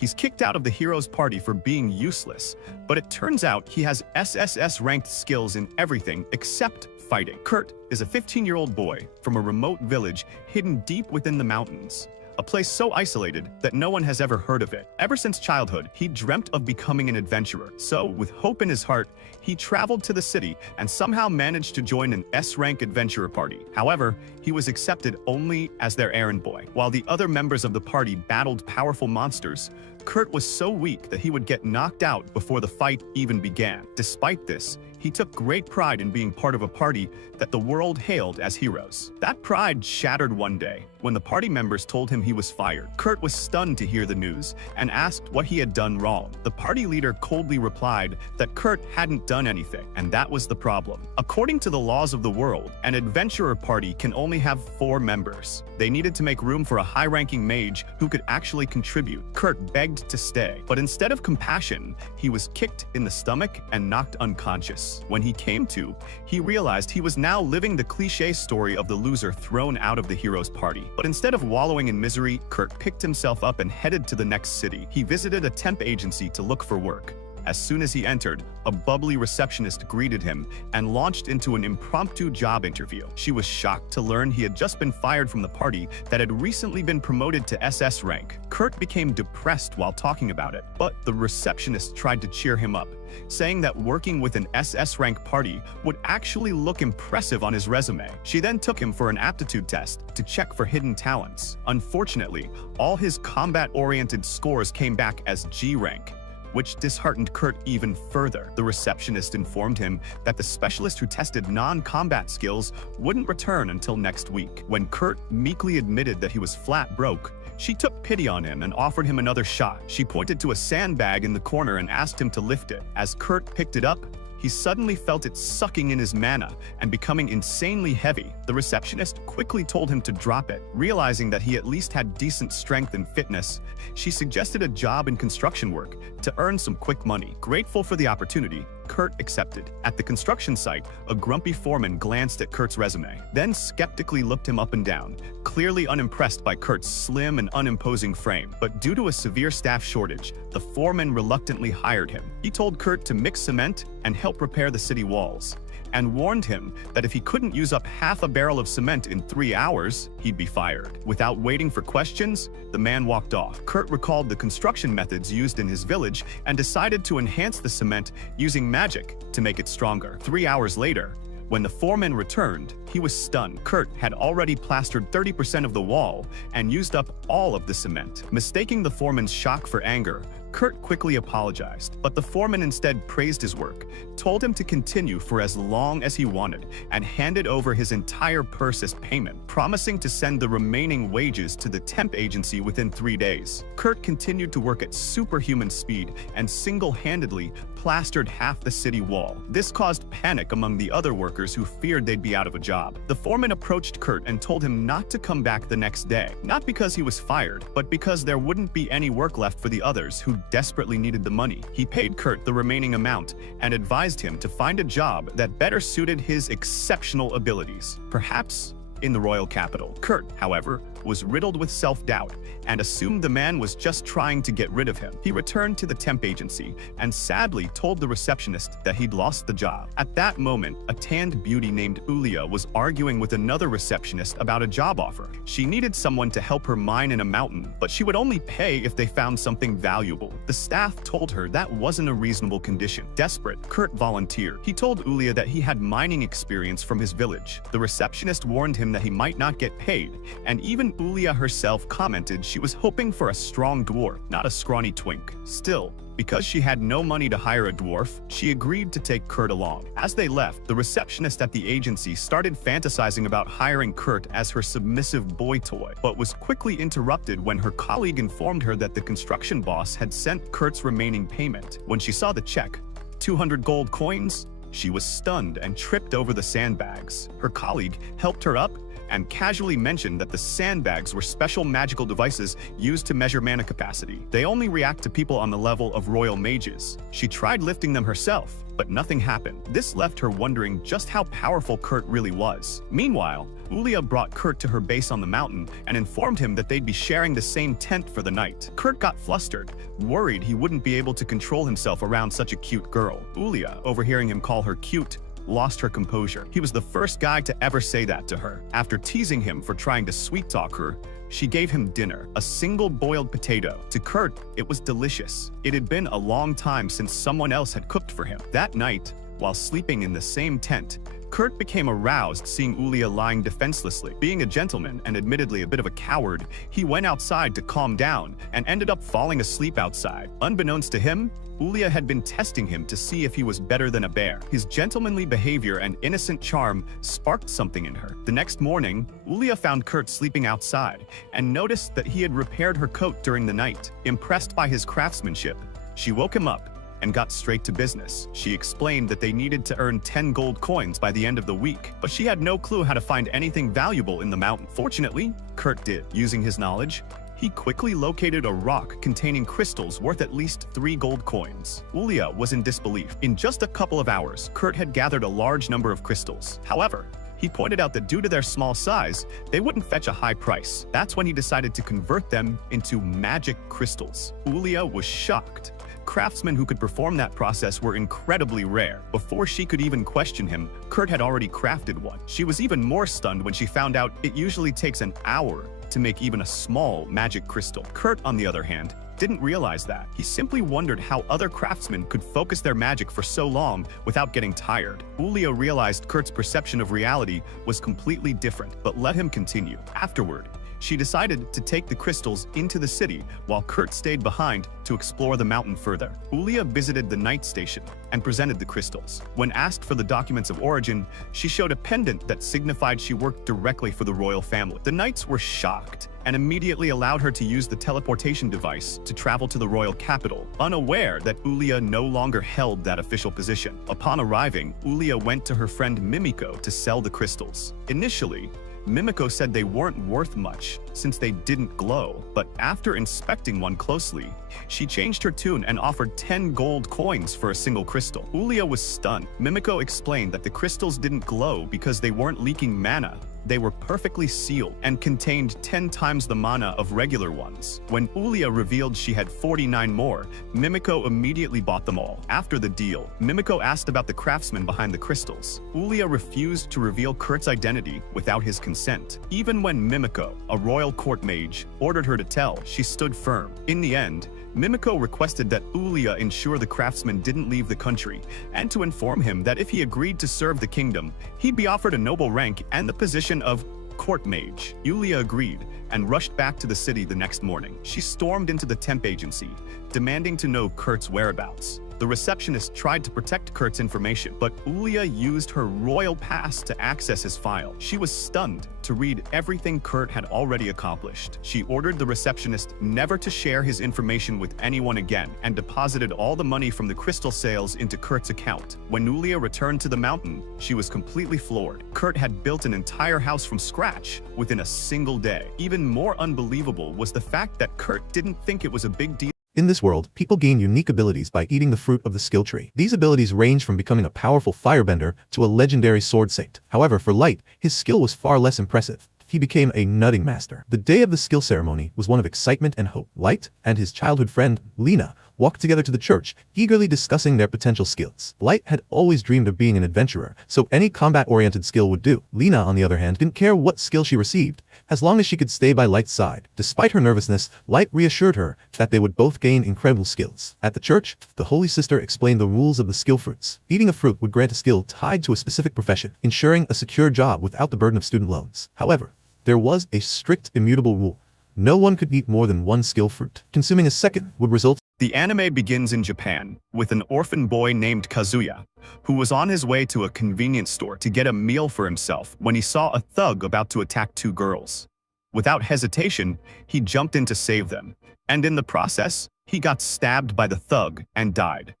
He's kicked out of the hero's party for being useless, but it turns out he has SSS-ranked skills in everything except fighting. Kurt is a 15-year-old boy from a remote village hidden deep within the mountains. A place so isolated that no one has ever heard of it. Ever since childhood, he dreamt of becoming an adventurer. So, with hope in his heart, he traveled to the city and somehow managed to join an S-rank adventurer party. However, he was accepted only as their errand boy. While the other members of the party battled powerful monsters, Kurt was so weak that he would get knocked out before the fight even began. Despite this, he took great pride in being part of a party that the world hailed as heroes. That pride shattered one day when the party members told him he was fired. Kurt was stunned to hear the news and asked what he had done wrong. The party leader coldly replied that Kurt hadn't done anything, and that was the problem. According to the laws of the world, an adventurer party can only have 4 members. They needed to make room for a high-ranking mage who could actually contribute. Kurt begged to stay, but instead of compassion, he was kicked in the stomach and knocked unconscious. When he came to, he realized he was now living the cliché story of the loser thrown out of the hero's party. But instead of wallowing in misery, Kurt picked himself up and headed to the next city. He visited a temp agency to look for work. As soon as he entered, a bubbly receptionist greeted him and launched into an impromptu job interview. She was shocked to learn he had just been fired from the party that had recently been promoted to SS rank. Kurt became depressed while talking about it, but the receptionist tried to cheer him up, saying that working with an SS rank party would actually look impressive on his resume. She then took him for an aptitude test to check for hidden talents. Unfortunately, all his combat-oriented scores came back as G rank, which disheartened Kurt even further. The receptionist informed him that the specialist who tested non-combat skills wouldn't return until next week. When Kurt meekly admitted that he was flat broke, she took pity on him and offered him another shot. She pointed to a sandbag in the corner and asked him to lift it. As Kurt picked it up, he suddenly felt it sucking in his mana and becoming insanely heavy. The receptionist quickly told him to drop it. Realizing that he at least had decent strength and fitness, she suggested a job in construction work to earn some quick money. Grateful for the opportunity, Kurt accepted. At the construction site, a grumpy foreman glanced at Kurt's resume, then skeptically looked him up and down, clearly unimpressed by Kurt's slim and unimposing frame. But due to a severe staff shortage, the foreman reluctantly hired him. He told Kurt to mix cement and help repair the city walls, and warned him that if he couldn't use up half a barrel of cement in 3 hours, he'd be fired. Without waiting for questions, the man walked off. Kurt recalled the construction methods used in his village and decided to enhance the cement using magic to make it stronger. 3 hours later, when the foreman returned, he was stunned. Kurt had already plastered 30% of the wall and used up all of the cement. Mistaking the foreman's shock for anger, Kurt quickly apologized, but the foreman instead praised his work, told him to continue for as long as he wanted, and handed over his entire purse as payment, promising to send the remaining wages to the temp agency within 3 days. Kurt continued to work at superhuman speed and single-handedly plastered half the city wall. This caused panic among the other workers who feared they'd be out of a job. The foreman approached Kurt and told him not to come back the next day, not because he was fired, but because there wouldn't be any work left for the others who desperately needed the money. He paid Kurt the remaining amount and advised him to find a job that better suited his exceptional abilities, perhaps in the royal capital. Kurt, however, was riddled with self-doubt and assumed the man was just trying to get rid of him. He returned to the temp agency and sadly told the receptionist that he'd lost the job. At that moment, a tanned beauty named Ulia was arguing with another receptionist about a job offer. She needed someone to help her mine in a mountain, but she would only pay if they found something valuable. The staff told her that wasn't a reasonable condition. Desperate, Kurt volunteered. He told Ulia that he had mining experience from his village. The receptionist warned him that he might not get paid, and even Ulia herself commented she was hoping for a strong dwarf, not a scrawny twink. Still, because she had no money to hire a dwarf, she agreed to take Kurt along. As they left, the receptionist at the agency started fantasizing about hiring Kurt as her submissive boy toy, but was quickly interrupted when her colleague informed her that the construction boss had sent Kurt's remaining payment. When she saw the check, 200 gold coins, she was stunned and tripped over the sandbags. Her colleague helped her up and casually mentioned that the sandbags were special magical devices used to measure mana capacity. They only react to people on the level of royal mages. She tried lifting them herself, but nothing happened. This left her wondering just how powerful Kurt really was. Meanwhile, Ulia brought Kurt to her base on the mountain and informed him that they'd be sharing the same tent for the night. Kurt got flustered, worried he wouldn't be able to control himself around such a cute girl. Ulia, overhearing him call her cute, lost her composure. He was the first guy to ever say that to her. After teasing him for trying to sweet-talk her, she gave him dinner, a single boiled potato. To Kurt, it was delicious. It had been a long time since someone else had cooked for him. That night, while sleeping in the same tent, Kurt became aroused seeing Ulia lying defenselessly. Being a gentleman and admittedly a bit of a coward, he went outside to calm down and ended up falling asleep outside. Unbeknownst to him, Ulia had been testing him to see if he was better than a bear. His gentlemanly behavior and innocent charm sparked something in her. The next morning, Ulia found Kurt sleeping outside and noticed that he had repaired her coat during the night. Impressed by his craftsmanship, she woke him up and got straight to business. She explained that they needed to earn 10 gold coins by the end of the week, but she had no clue how to find anything valuable in the mountain. Fortunately, Kurt did. Using his knowledge, he quickly located a rock containing crystals worth at least 3 gold coins. Ulia was in disbelief. In just a couple of hours, Kurt had gathered a large number of crystals. However, he pointed out that due to their small size, they wouldn't fetch a high price. That's when he decided to convert them into magic crystals. Ulia was shocked. Craftsmen who could perform that process were incredibly rare. Before she could even question him, Kurt had already crafted one. She was even more stunned when she found out it usually takes an hour to make even a small magic crystal. Kurt, on the other hand, didn't realize that. He simply wondered how other craftsmen could focus their magic for so long without getting tired. Ulia realized Kurt's perception of reality was completely different, but let him continue. Afterward, she decided to take the crystals into the city while Kurt stayed behind to explore the mountain further. Ulia visited the night station and presented the crystals. When asked for the documents of origin, she showed a pendant that signified she worked directly for the royal family. The knights were shocked and immediately allowed her to use the teleportation device to travel to the royal capital, unaware that Ulia no longer held that official position. Upon arriving, Ulia went to her friend Mimiko to sell the crystals. Initially, Mimiko said they weren't worth much since they didn't glow, but after inspecting one closely, she changed her tune and offered 10 gold coins for a single crystal. Ulia was stunned. Mimiko explained that the crystals didn't glow because they weren't leaking mana. They were perfectly sealed and contained 10 times the mana of regular ones. When Ulia revealed she had 49 more, Mimiko immediately bought them all. After the deal, Mimiko asked about the craftsman behind the crystals. Ulia refused to reveal Kurt's identity without his consent. Even when Mimiko, a royal court mage, ordered her to tell, she stood firm. In the end, Mimiko requested that Ulia ensure the craftsman didn't leave the country, and to inform him that if he agreed to serve the kingdom, he'd be offered a noble rank and the position of court mage. Ulia agreed and rushed back to the city the next morning. She stormed into the temp agency, demanding to know Kurt's whereabouts. The receptionist tried to protect Kurt's information, but Ulia used her royal pass to access his file. She was stunned to read everything Kurt had already accomplished. She ordered the receptionist never to share his information with anyone again and deposited all the money from the crystal sales into Kurt's account. When Ulia returned to the mountain, she was completely floored. Kurt had built an entire house from scratch within a single day. Even more unbelievable was the fact that Kurt didn't think it was a big deal. In this world, people gain unique abilities by eating the fruit of the skill tree. These abilities range from becoming a powerful firebender to a legendary sword saint. However, for Light, his skill was far less impressive. He became a nutting master. The day of the skill ceremony was one of excitement and hope. Light and his childhood friend, Lena, walked together to the church, eagerly discussing their potential skills. Light had always dreamed of being an adventurer, so any combat-oriented skill would do. Lena, on the other hand, didn't care what skill she received, as long as she could stay by Light's side. Despite her nervousness, Light reassured her that they would both gain incredible skills. At the church, the Holy Sister explained the rules of the skill fruits. Eating a fruit would grant a skill tied to a specific profession, ensuring a secure job without the burden of student loans. However, there was a strict, immutable rule. No one could eat more than one skill fruit. Consuming a second would result. The anime begins in Japan, with an orphan boy named Kazuya, who was on his way to a convenience store to get a meal for himself when he saw a thug about to attack 2 girls. Without hesitation, he jumped in to save them, and in the process, he got stabbed by the thug and died.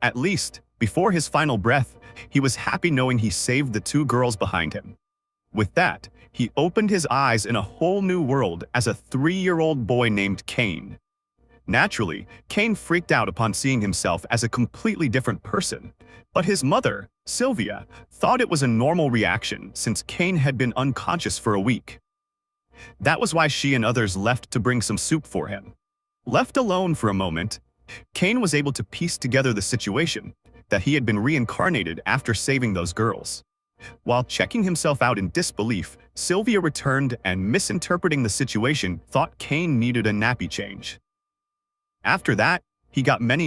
At least, before his final breath, he was happy knowing he saved the 2 girls behind him. With that, he opened his eyes in a whole new world as a 3-year-old boy named Kane. Naturally, Kane freaked out upon seeing himself as a completely different person, but his mother, Sylvia, thought it was a normal reaction since Kane had been unconscious for a week. That was why she and others left to bring some soup for him. Left alone for a moment, Kane was able to piece together the situation, that he had been reincarnated after saving those girls. While checking himself out in disbelief, Sylvia returned and, misinterpreting the situation, thought Kane needed a nappy change. After that, he got many